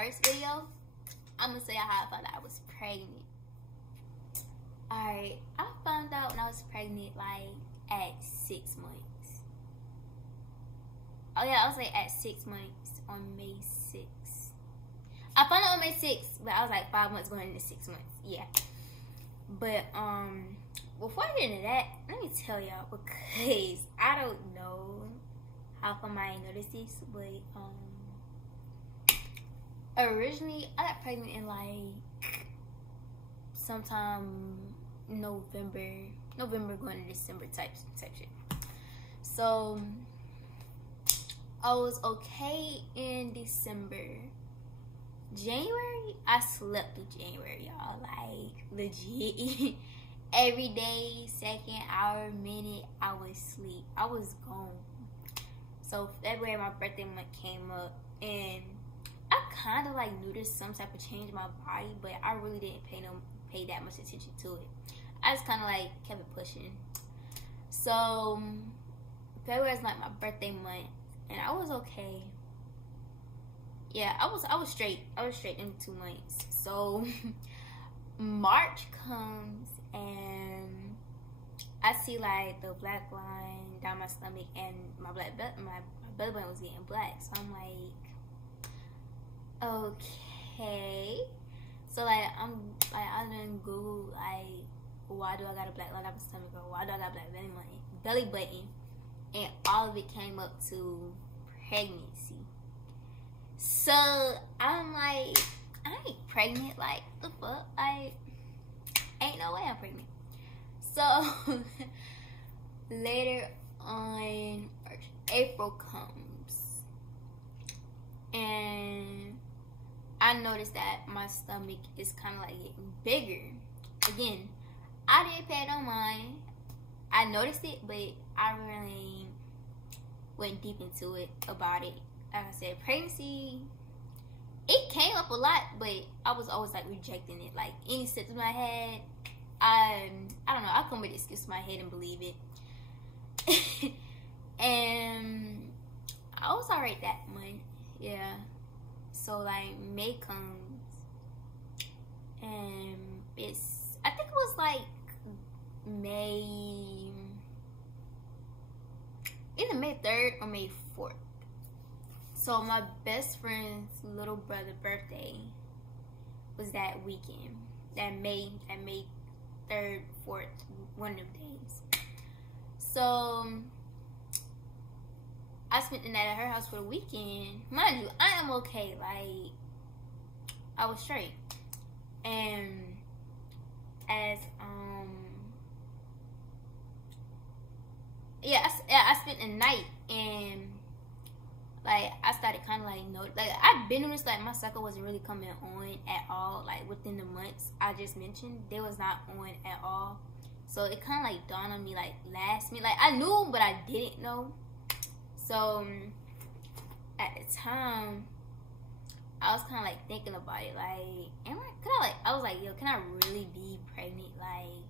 first video, I'm gonna tell y'all how I found out I was pregnant. Alright, I found out when I was pregnant like at 6 months. Oh yeah, I was like at 6 months on May 6th. I found out on May 6th, but I was like 5 months going into 6 months. Yeah. But before I get into that, let me tell y'all, because I don't know how come I ain't noticed this, but originally I got pregnant in like sometime November going to December type shit. So I was okay in December. January, I slept through January, y'all, like legit. Every day, second, hour, minute, I was asleep. I was gone. So February, my birthday month came up, and I kind of like noticed some type of change in my body, but I really didn't pay that much attention to it. I just kind of like kept it pushing. So February is like my birthday month, and I was okay. Yeah, I was straight. I was straight in 2 months. So March comes and I see like the black line down my stomach, and my belly button was getting black. So I'm like, okay. So like I done Google like, why do I got a black line down my stomach, or why do I got a black belly button, and all of it came up to pregnancy. So I'm like, I ain't pregnant. Like, the fuck? Ain't no way I'm pregnant. So later on, April comes, and I noticed that my stomach is kind of like getting bigger. Again, I didn't pay no mind. I noticed it, but I really went deep into it about it. Like I said, pregnancy, it came up a lot, but I was always like rejecting it. Like any symptoms I had, I don't know, I come with an excuse in my head and believe it. And I was alright that month, yeah. So like May comes, and I think it was like either May 3rd or May 4th. So my best friend's little brother's birthday was that weekend, that May 3rd, 4th, one of them days. So I spent the night at her house for the weekend. Mind you, I am okay. Like, I was straight. And as I spent the night, and like I started kind of like I've been noticed like my cycle wasn't really coming on at all. Like within the months I just mentioned, they was not on at all. So it kind of like dawned on me like last minute. Like I knew, but I didn't know. So at the time, I was kind of like thinking about it. Like, I was like, yo, can I really be pregnant? Like,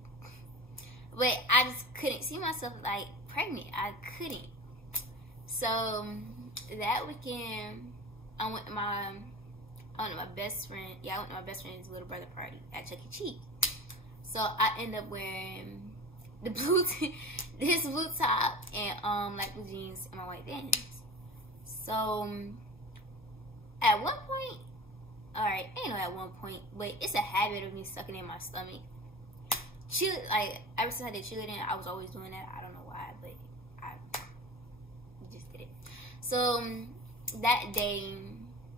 but I just couldn't see myself like pregnant. I couldn't. So that weekend, I went to my best friend. Yeah, I went to my best friend's little brother party at Chuck E. Cheese. So I ended up wearing the this blue top and like blue jeans and my white Vans. So at one point, alright, I ain't know at one point, but it's a habit of me sucking in my stomach. Like ever since I did cheerleading, I was always doing that. I don't know why, but I just did it. So that day,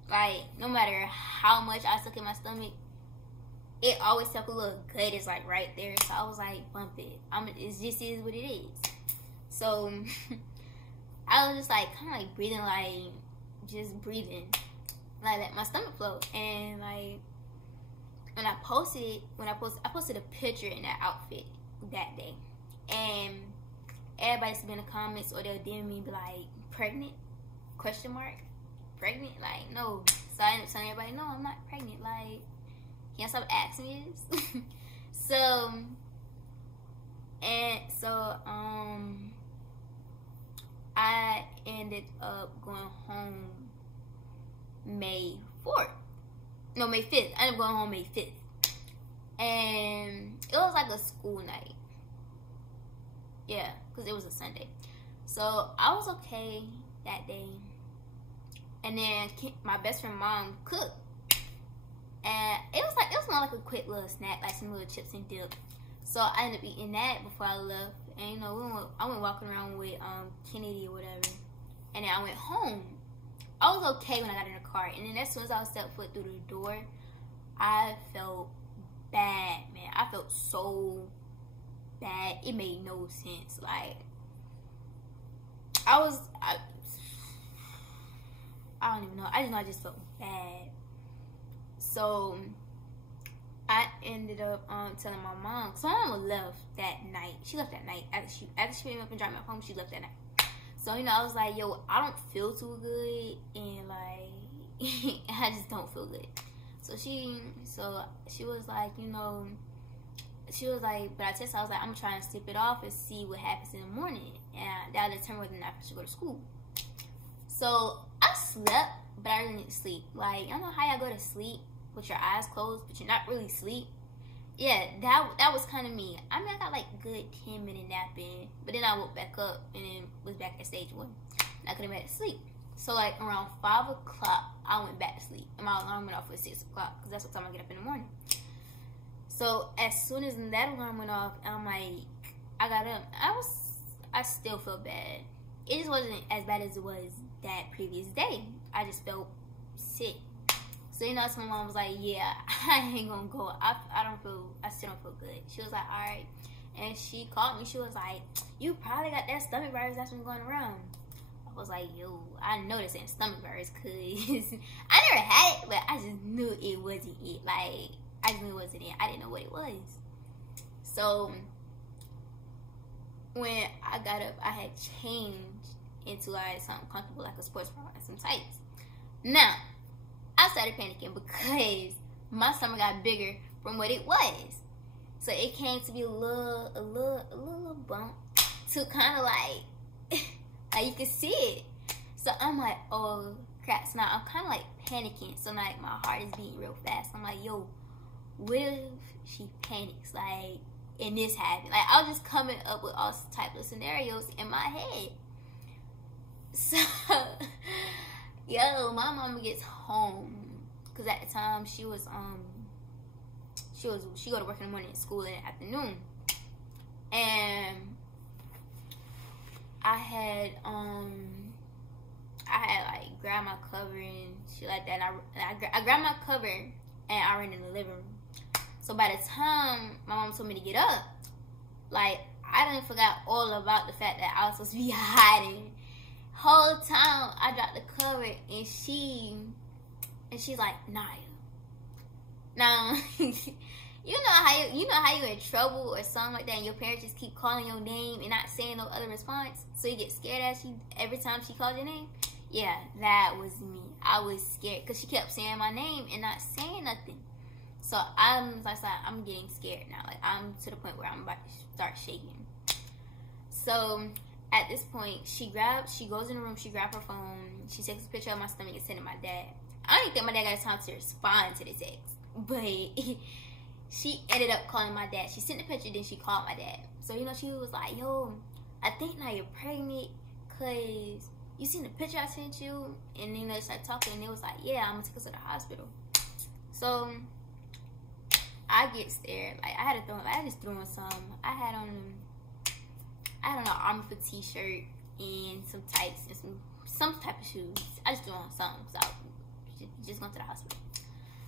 like no matter how much I suck in my stomach, it always felt a little good. It's like right there. So I was like, bump it. It just is what it is. So I was just like kind of like breathing, like just breathing, like let my stomach float. And like when I posted a picture in that outfit that day, and everybody's been in the comments or they'll DM me be like, pregnant? Question mark? Pregnant? Like no. So I ended up telling everybody, no, I'm not pregnant. Like, can't stop asking me this. So I ended up going home May 4th. No, May 5th. I ended up going home May 5th. And it was like a school night. Yeah, because it was a Sunday. So I was okay that day. And then my best friend mom cooked. And it was more like a quick little snack, like some little chips and dip. So I ended up eating that before I left. And you know, I went walking around with Kennedy or whatever. And then I went home. I was okay when I got in the car. And then as soon as I stepped foot through the door, I felt bad, man. I felt so bad. It made no sense. Like, I don't even know. I just know I just felt bad. So I ended up telling my mom. So my mom left that night. She left that night. After she picked me up and dropped me home, she left that night. So, you know, I was like, yo, I don't feel too good. And, like, I just don't feel good. So she was like, you know, she was like, but I texted her, I was like, I'm trying to sleep it off and see what happens in the morning. And that'll determine whether or not I should go to school. So I slept, but I didn't sleep. Like, I don't know how y'all go to sleep with your eyes closed, but you're not really asleep. Yeah, that was kind of me. I mean, I got like good 10-minute nap in, but then I woke back up and then was back at stage 1. And I couldn't get to sleep. So like around 5 o'clock, I went back to sleep. And my alarm went off at 6 o'clock because that's what time I get up in the morning. So as soon as that alarm went off, I'm like, I got up. I still feel bad. It just wasn't as bad as it was that previous day. I just felt sick. So, you know, so my mom was like, yeah, I ain't gonna go. I still don't feel good. She was like, all right. And she called me. She was like, you probably got that stomach virus that's been going around. I was like, yo, I know this ain't stomach virus because I never had it, but I just knew it wasn't it. Like, I just knew it wasn't it. I didn't know what it was. So, when I got up, I had changed into like something comfortable, like a sports bra and some tights. Now, I started panicking because my stomach got bigger from what it was. So it came to be a little bump to kind of like, like you could see it. So I'm like, oh crap. So now I'm kind of like panicking. So like my heart is beating real fast. I'm like, yo, what if she panics? Like, and this happened. Like, I was just coming up with all types of scenarios in my head. So, yo, my mama gets home. Because at the time, she go to work in the morning and school in the afternoon. And I had like grabbed my cover and shit like that. And I grabbed my cover and I ran in the living room. So by the time my mom told me to get up, like, I done forgot all about the fact that I was supposed to be hiding. Whole time I dropped the cover and she's like, Naya. Now, you know how you're in trouble or something like that, and your parents just keep calling your name and not saying no other response, so you get scared every time she called your name. Yeah, that was me. I was scared because she kept saying my name and not saying nothing. So I'm getting scared now. Like, I'm to the point where I'm about to start shaking. So at this point, she goes in the room, she grabs her phone, she takes a picture of my stomach and sends it to my dad. I don't think my dad got time to respond to the text, but she ended up calling my dad. She sent the picture, then she called my dad. So, you know, she was like, yo, I think now you're pregnant because you seen the picture I sent you? And then they started talking, and it was like, yeah, I'm going to take us to the hospital. So I get scared. Like, I just threw on some. I had on an Army for t-shirt and some tights and some type of shoes. I just threw on something. So just going to the hospital.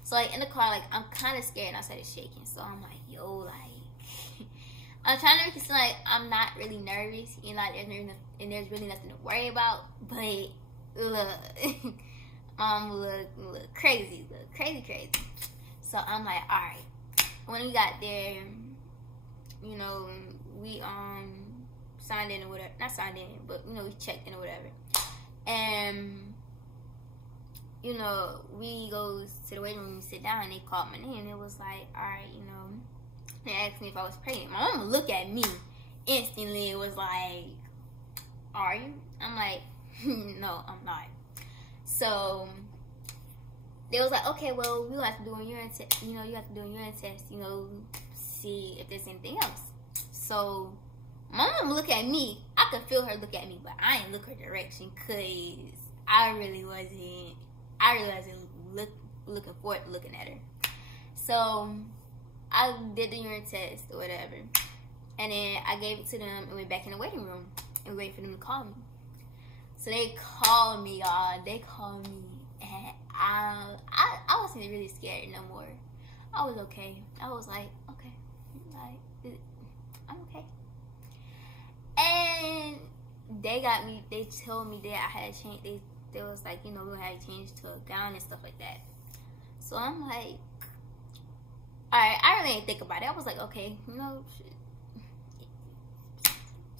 So, like, in the car, like, I'm kind of scared, and I started shaking. So I'm like, yo, like, I'm trying to make it seem like I'm not really nervous, and like there's really nothing to worry about. But look, look crazy. So I'm like, all right. When we got there, you know, we signed in or whatever. Not signed in, but you know, we checked in or whatever. And you know, we go to the waiting room and sit down, and they called my name. It was like, all right, you know, they asked me if I was pregnant. My mom looked at me instantly. It was like, are you? I'm like, no, I'm not. So they was like, okay, well, we have to do a urine test. You know, you have to do a urine test. You know, see if there's anything else. So my mom look at me. I could feel her look at me, but I ain't look her direction because I really wasn't looking forward to looking at her. So I did the urine test or whatever, and then I gave it to them and went back in the waiting room and waited for them to call me. So they called me, y'all. They called me, and I wasn't really scared no more. I was okay. I was like, okay, like I'm okay. And they got me. They told me that I had changed. They was like, you know, we had to change to a gown and stuff like that. So I'm like, all right. I really didn't think about it. I was like, okay, you know,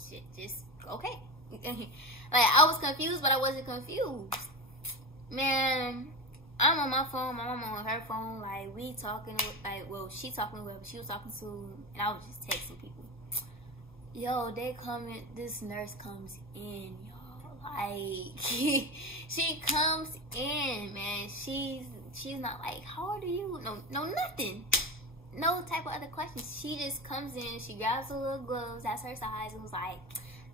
shit, just okay. Like, I was confused, but I wasn't confused. Man, I'm on my phone, my mom on her phone, like, we talking, like, well, she talking to whoever she was talking to, and I was just texting people. Yo, they coming, this nurse comes in, y'all, like, she comes in, man, she's not like, how old are you? No, nothing. No type of other questions. She just comes in, she grabs her little gloves, that's her size, and was like,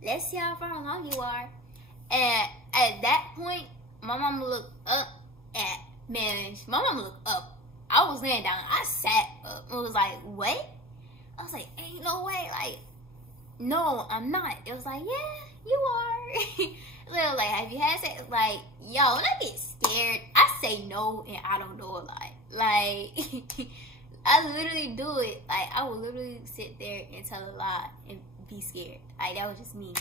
let's see how far along you are. And at that point, my mama looked up my mama looked up. I was laying down. I sat up and was like, what? I was like, ain't no way. Like, no, I'm not. It was like, yeah, you are. They were like, have you had sex? Like, yo, when I get scared, I say no and I don't know a lot. Like, I literally do it. Like, I would literally sit there and tell a lie and be scared. Like, that was just me.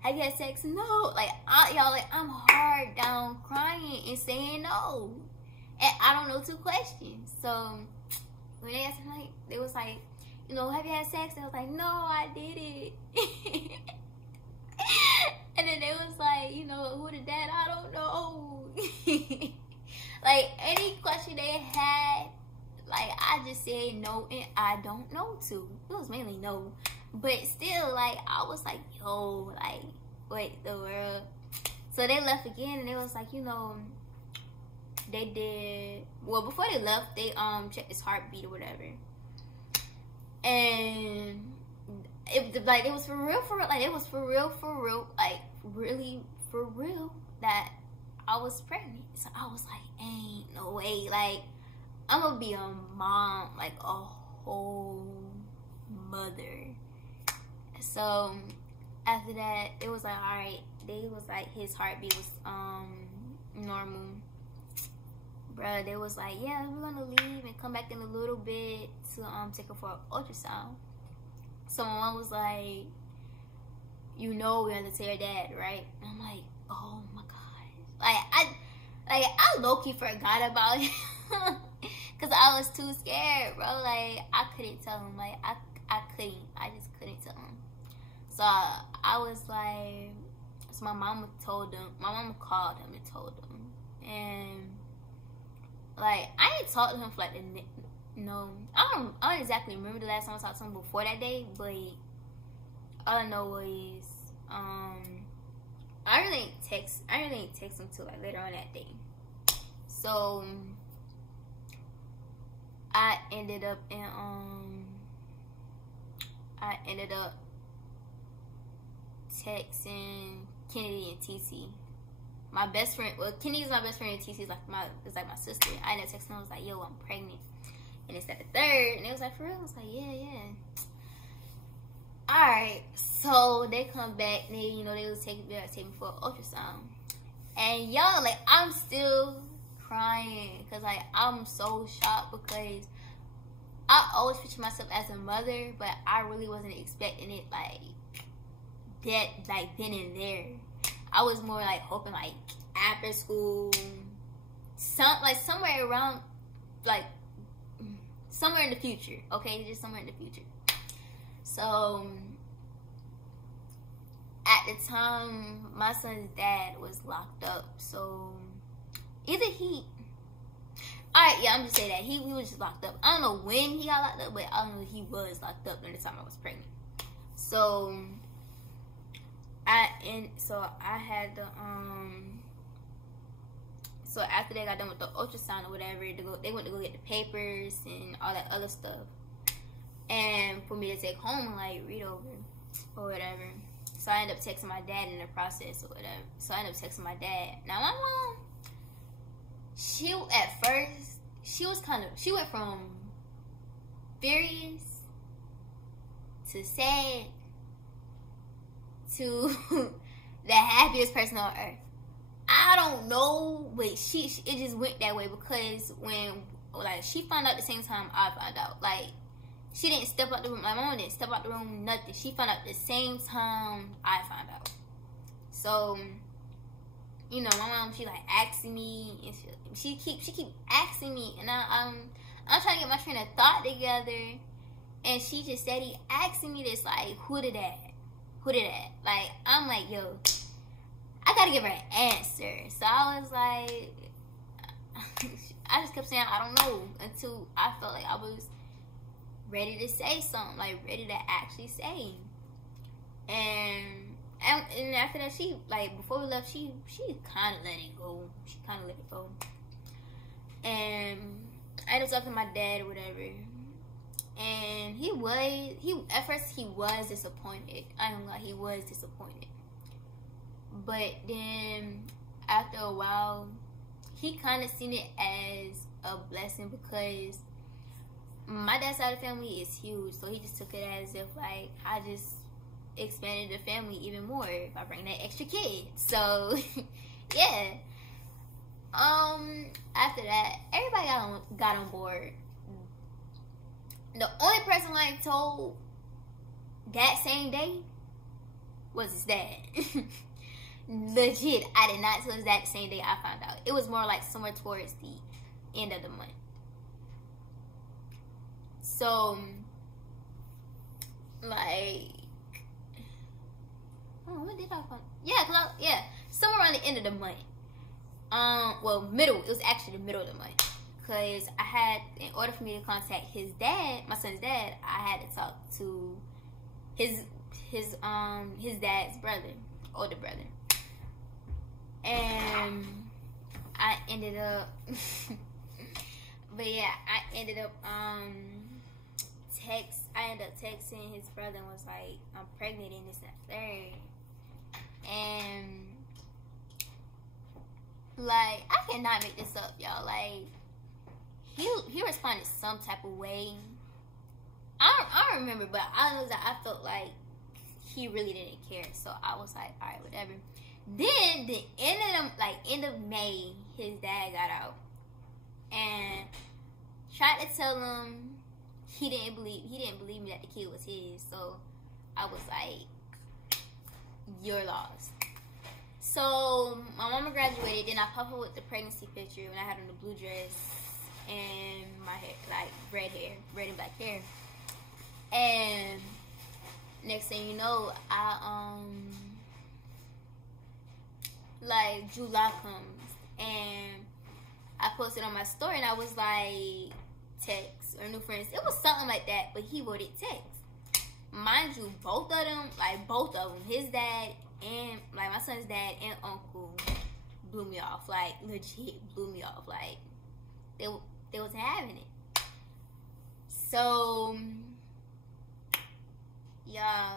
Have you had sex? No. Like, y'all, like, I'm hard down crying and saying no. And I don't know 2 questions. So when they asked me, like, they was like, you know, have you had sex? I was like, no, I didn't. And then they was like, you know, who did that? I don't know. Like, any question they had, like, I just said no and I don't know to. It was mainly no. But still, like, I was like, yo, like, wait, the world. So they left again, and it was like, you know, they did, well, before they left, they checked his heartbeat or whatever. And it, like, it was for real, like, it was for real, like, really for real that I was pregnant. So I was like, ain't no way, like, I'm gonna be a mom, like, a whole mother. So after that, it was like, all right, they was like, his heartbeat was normal. Bruh, they was like, yeah, we're gonna leave and come back in a little bit to take her for an ultrasound. So my mom was like, you know, we're gonna tell your dad, right? And I'm like, oh my god, I low-key forgot about it. Because I was too scared, bro. Like, I couldn't tell him. Like, I just couldn't tell him. So I was like, so my mama told him, my mama called him and told him. And, like, I ain't talked to him for, like, I don't exactly remember the last time I talked to him before that day, but all I know is, I really didn't text him till, like, later on that day. So I ended up texting Kennedy and TC. My best friend, well, Kennedy's my best friend and TC is like my sister. I ended up texting him, I was like, yo, I'm pregnant. And it's at the 3rd, and it was like, for real? I was like, yeah. Alright, so they come back, and they was taking me for an ultrasound. And y'all, like, I'm still crying, because, like, I'm so shocked, because I always picture myself as a mother, but I really wasn't expecting it, like, that, like, then and there. I was more, like, hoping, like, after school, somewhere around, like, somewhere in the future, okay? Just somewhere in the future. So, at the time, my son's dad was locked up, so, either he... Alright, yeah, I'm just saying that. He was just locked up. I don't know when he got locked up, but I know he was locked up during the time I was pregnant. So, I had the, So after they got done with the ultrasound or whatever, they went to go get the papers and all that other stuff. And for me to take home and like read over or whatever. So I ended up texting my dad in the process or whatever. So I ended up texting my dad. Now my mom, she went from furious to sad to the happiest person on earth. I don't know, but it just went that way because when like she found out the same time I found out. Like she didn't step out the room. My mom didn't step out the room. Nothing. She found out the same time I found out. So you know, my mom, she like asking me, and she keep asking me, and I'm trying to get my train of thought together, and she just steady asking me this like, who did that? Like I'm like, yo, I gotta give her an answer. So I was like, I just kept saying I don't know until I felt like I was ready to say something, like ready to actually say. And after that, she like before we left, she kind of let it go. And I ended up talking to my dad or whatever. And at first he was disappointed. I don't know, he was disappointed. But then after a while, he kind of seen it as a blessing because my dad's side of the family is huge. So he just took it as if like I just expanded the family even more by bringing that extra kid. So yeah. After that, everybody got on board. The only person I told that same day was his dad. Legit, I did not tell his dad the same day I found out. It was more like somewhere towards the end of the month. So, like, when did I find? Yeah, somewhere around the end of the month. Well, middle. It was actually the middle of the month. Because I had, in order for me to contact his dad, my son's dad, I had to talk to his dad's brother, older brother. And I ended up, but yeah, I ended up texting his brother and was like, I'm pregnant and this and that third. And like, I cannot make this up, y'all. Like, he responded some type of way. I don't remember, but I know that I felt like he really didn't care. So I was like, all right, whatever. Then the end of May, his dad got out and tried to tell him he didn't believe me that the kid was his. So I was like, you're lost. So my mama graduated. Then I popped up with the pregnancy picture when I had on the blue dress and my hair, like red and black hair. And next thing you know, like July comes and I posted on my story and I was like, text or new friends. It was something like that, but he wrote it text. Mind you, both of them, his dad and like my son's dad and uncle blew me off. Like legit blew me off. Like they wasn't having it. So yeah,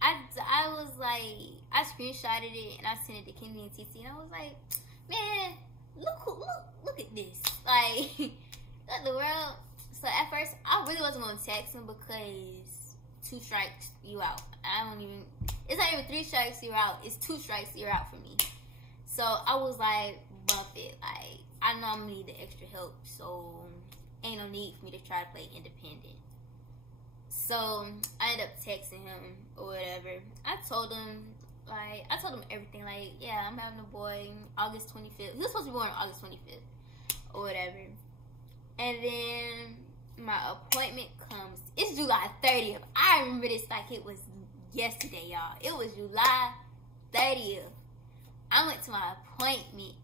I was like, I screenshotted it and I sent it to Kenny and TT and I was like, man, look at this. Like, look at the world. So at first, I really wasn't going to text him because 2 strikes, you out. It's not even 3 strikes, you're out. It's 2 strikes, you're out for me. So I was like, buff it. Like, I know I'm going to need the extra help. So ain't no need for me to try to play independent. So I ended up texting him or whatever. I told him everything. Like, yeah, I'm having a boy August 25th. He was supposed to be born August 25th or whatever. And then my appointment comes. It's July 30th. I remember this like it was yesterday, y'all. It was July 30th. I went to my appointment.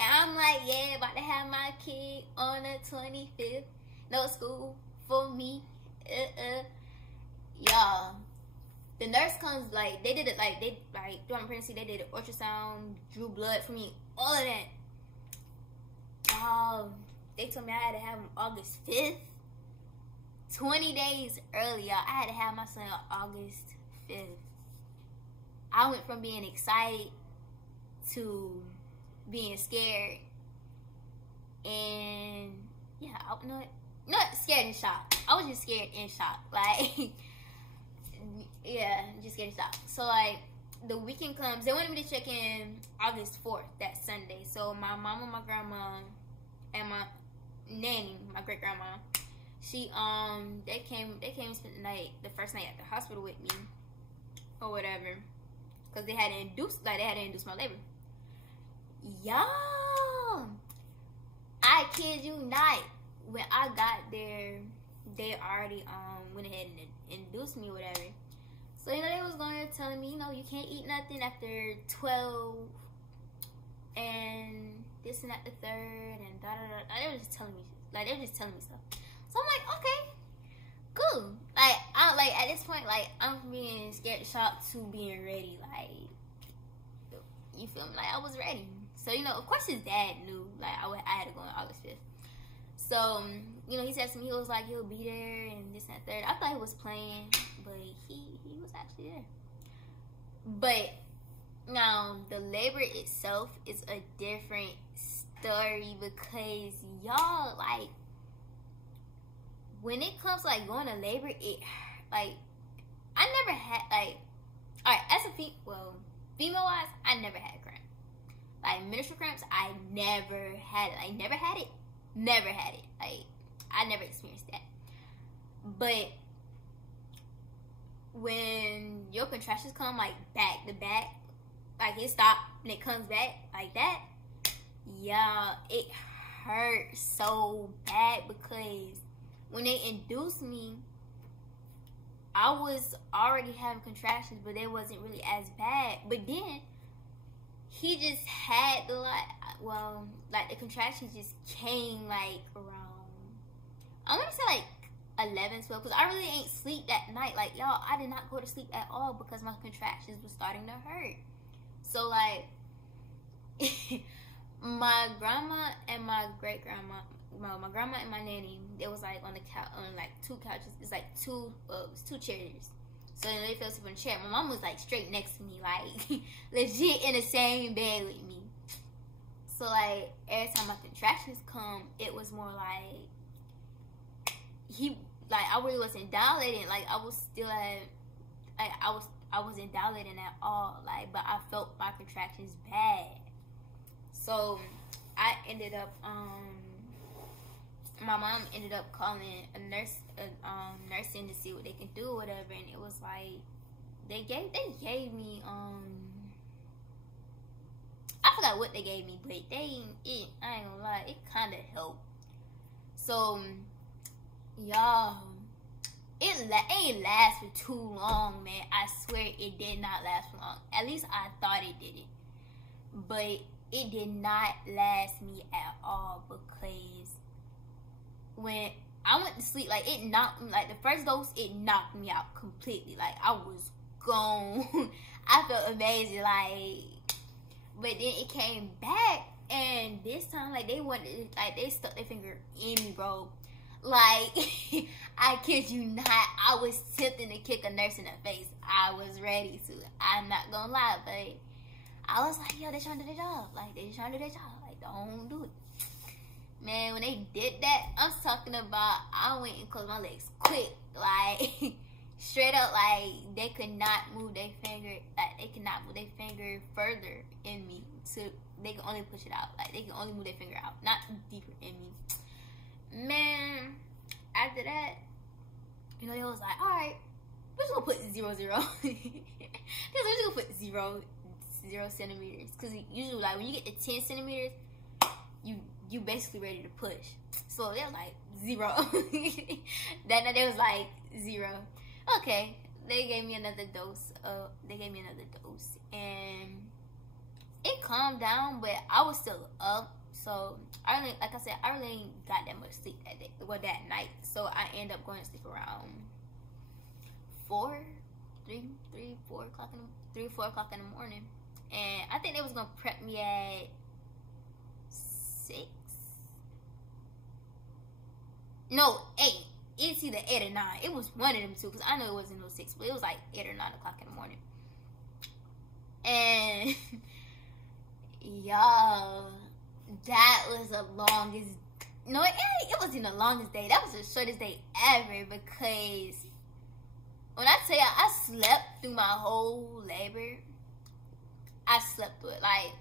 And I'm like, yeah, about to have my kid on the 25th. No school for me. Y'all, the nurse comes, like, throughout my pregnancy, they did an ultrasound, drew blood for me, all of that. They told me I had to have him August 5th. 20 days earlier, I had to have my son August 5th. I went from being excited to being scared. And yeah, not scared and shocked. I was just scared and shocked. Like, yeah, just scared and shocked. So, like, the weekend comes. They wanted me to check in August 4th, that Sunday. So, my mama, my grandma, and my nanny, my great grandma, they came and spent the night, the first night at the hospital with me, or whatever, because they had to induce my labor. Y'all, I kid you not, when I got there, they already went ahead and induced me or whatever. So, you know, they was going there telling me, you know, you can't eat nothing after 12, and this and that the third, and da da da. They were just telling me, stuff. So I'm like, okay, cool. Like, at this point, like, I'm from being scared, shocked, to being ready. Like, you feel me? Like, I was ready. So, you know, of course his dad knew, like, I had to go on August 5th. So, you know, he said to me, he was like, he'll be there, and this and that third. I thought he was playing, but he was actually there. But, now, the labor itself is a different story, because y'all, like, when it comes to, like, going to labor, it, like, I never had, like, alright, as a female-wise, I never had cramps. Like, menstrual cramps, I never had it. Like, never had it. Like, I never experienced that. But when your contractions come, like, back to back, like, it stopped and it comes back like that, yeah, it hurt so bad, because when they induced me, I was already having contractions, but they wasn't really as bad. But then he just had the contractions just came like around, I want to say like 11, 12, because I really ain't sleep that night. Like, y'all, I did not go to sleep at all because my contractions were starting to hurt. So, like, my grandma and my great grandma, my grandma and my nanny, they was like on like two couches. It's like two chairs. So they fell asleep on the chair. My mom was like straight next to me, like legit in the same bed with me. So, like, every time my contractions come, it was more like I really wasn't dilating. Like, I was still at, like, I wasn't dilating at all. Like, but I felt my contractions bad. So I ended up, my mom ended up calling a nursing to see what they can do or whatever, and it was like, they gave me, I forgot what they gave me, but I ain't gonna lie, it kind of helped. So, y'all, it ain't last for too long, man. I swear it did not last for long. At least I thought it did it. But it did not last me at all, because when I went to sleep, like, it knocked me, like, the first dose, it knocked me out completely. Like, I was gone. I felt amazing, like, but then it came back, and this time, like, they stuck their finger in me, bro. Like, I kid you not, I was tempting to kick a nurse in the face. I was ready to. I'm not gonna lie, but I was like, yo, they trying to do their job. Like, they trying to do their job. Like, don't do it. Man, when they did that, I'm talking about, I went and closed my legs quick. Like, straight up, like, they could not move their finger. Like, they could not move their finger further in me. They can only push it out. Like, they can only move their finger out, not deeper in me. Man, after that, you know, they was like, alright, we're just gonna put 0, 0. We're just gonna put 0 centimeters. Because usually, like, when you get to 10 centimeters, you basically ready to push. So they were like 0. That night they was like 0. Okay, they gave me another dose. And it calmed down, but I was still up. So I really ain't got that much sleep that night. So I ended up going to sleep around 4 o'clock in the morning. And I think they was gonna prep me at 6. No, 8. It's either 8 or 9. It was one of them two, because I know it wasn't no 6, but it was like 8 or 9 o'clock in the morning. And y'all, that was the longest. No, it wasn't the longest day. That was the shortest day ever, because when I tell you I slept through my whole labor, I slept through it. Like,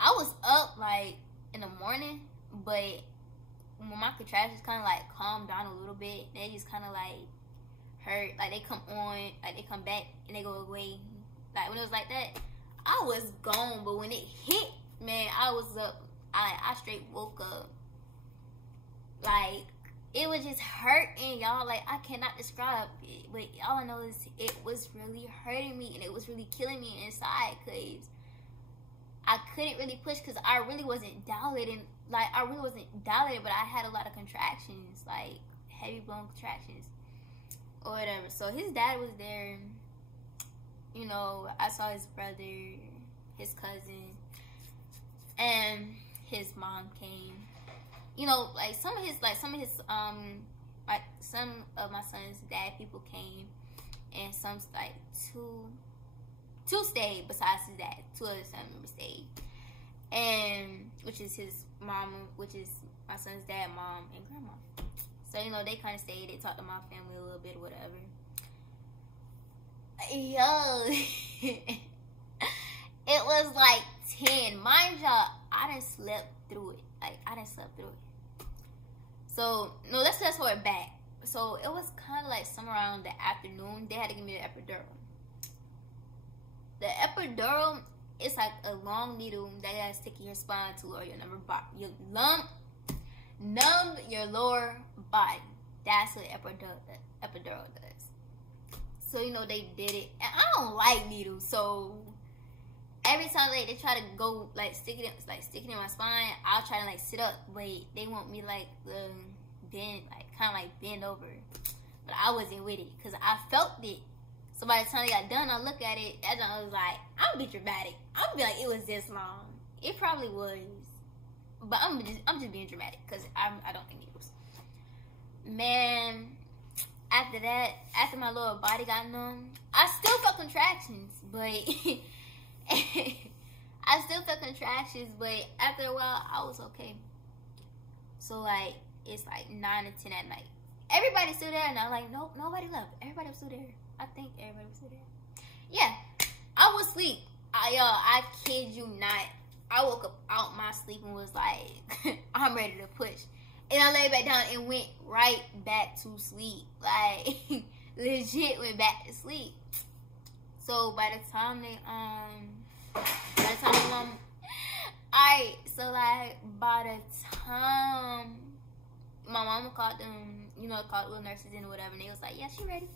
I was up like in the morning, but when my contractions kind of like calmed down a little bit, they just kind of like hurt. Like, they come on, like they come back and they go away. Like, when it was like that, I was gone. But when it hit, man, I was up. I straight woke up. Like, it was just hurting, y'all. Like, I cannot describe it, but all I know is it was really hurting me, and it was really killing me inside, because I couldn't really push, because I really wasn't dilating. Like, I really wasn't dilated, but I had a lot of contractions, like heavy blown contractions or whatever. So his dad was there. You know, I saw his brother, his cousin, and his mom came. You know, like some of his like some of my son's dad people came, and some like two stayed besides his dad. 2 other family members stayed, and which is his mama, which is my son's dad, mom, and grandma. So, you know, they kind of stayed. They talked to my family a little bit, or whatever. Yo, it was like 10. Mind y'all, I done slept through it. Like, I done slept through it. So, no, let's fast forward back. So, it was kind of like somewhere around the afternoon. They had to give me the epidural. The epidural, it's like a long needle that has sticking your spine to lower your numb your lower body. That's what epidural does. So, you know, they did it. And I don't like needles, so every time they try to go like stick it in my spine, I'll try to like sit up, but they want me like bend, like kind of like bend over. But I wasn't with it, because I felt it. So by the time they got done, I look at it, and I was like, I'm gonna be dramatic. I'm gonna be like, it was this long. It probably was, but I'm just being dramatic, because I don't think it was. Man, after that, after my lower body got numb, I still felt contractions, but after a while, I was okay. So like, it's like 9 or 10 at night. Everybody's still there, and I'm like, nope, nobody left. Everybody was still there. I think everybody was still there. Yeah, I was asleep. I kid you not. I woke up out my sleep and was like, I'm ready to push. And I laid back down and went right back to sleep. Like, legit went back to sleep. So by the time my mama called them, you know, called little nurses in or whatever, and they was like, yeah, she ready.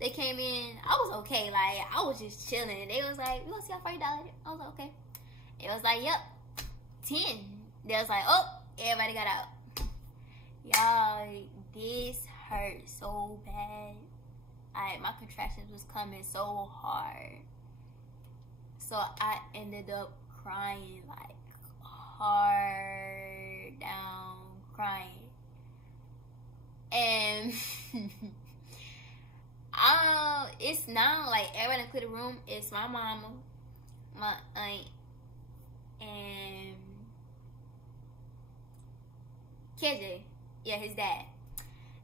They came in. I was okay. Like, I was just chilling. They was like, we gonna see how far you dilated. I was like, okay. It was like, yep, 10. They was like, oh, everybody got out. Y'all, this hurt so bad. My contractions was coming so hard. So I ended up crying, like, hard down crying. And it's now like everybody in the room. It's my mama, my aunt, and KJ. Yeah, his dad.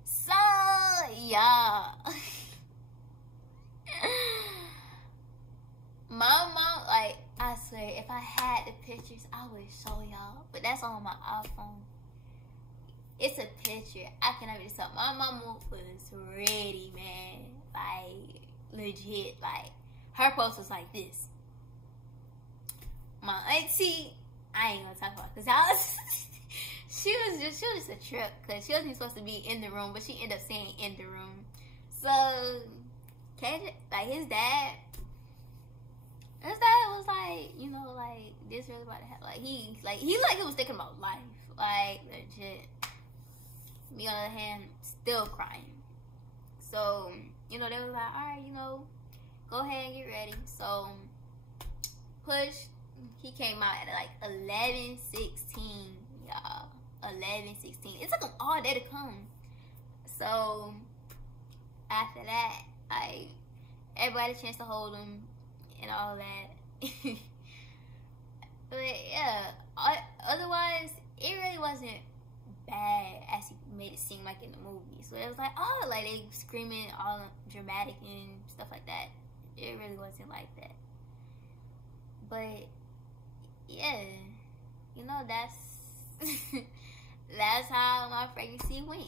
So y'all, my mom, like, I swear, if I had the pictures, I would show y'all. But that's on my iPhone. It's a picture. I cannot even tell. My mama was ready, man. Like, legit. Like, her post was like this. My auntie, I ain't gonna talk about it, because she was just a trip, because she wasn't supposed to be in the room, but she ended up saying in the room. So, like, his dad was like, you know, like, this really about to happen. Like, he was thinking about life. Like, legit. Me, on the other hand, still crying. So, you know, they was like, all right, you know, go ahead and get ready. So, push. He came out at like 11:16, y'all. 11, 16. It took them all day to come. So after that, everybody had a chance to hold them and all that. But yeah, otherwise, it really wasn't bad as he made it seem like in the movie. So it was like, oh, like they screaming all dramatic and stuff like that. It really wasn't like that. But yeah, you know, that's that's how my pregnancy went.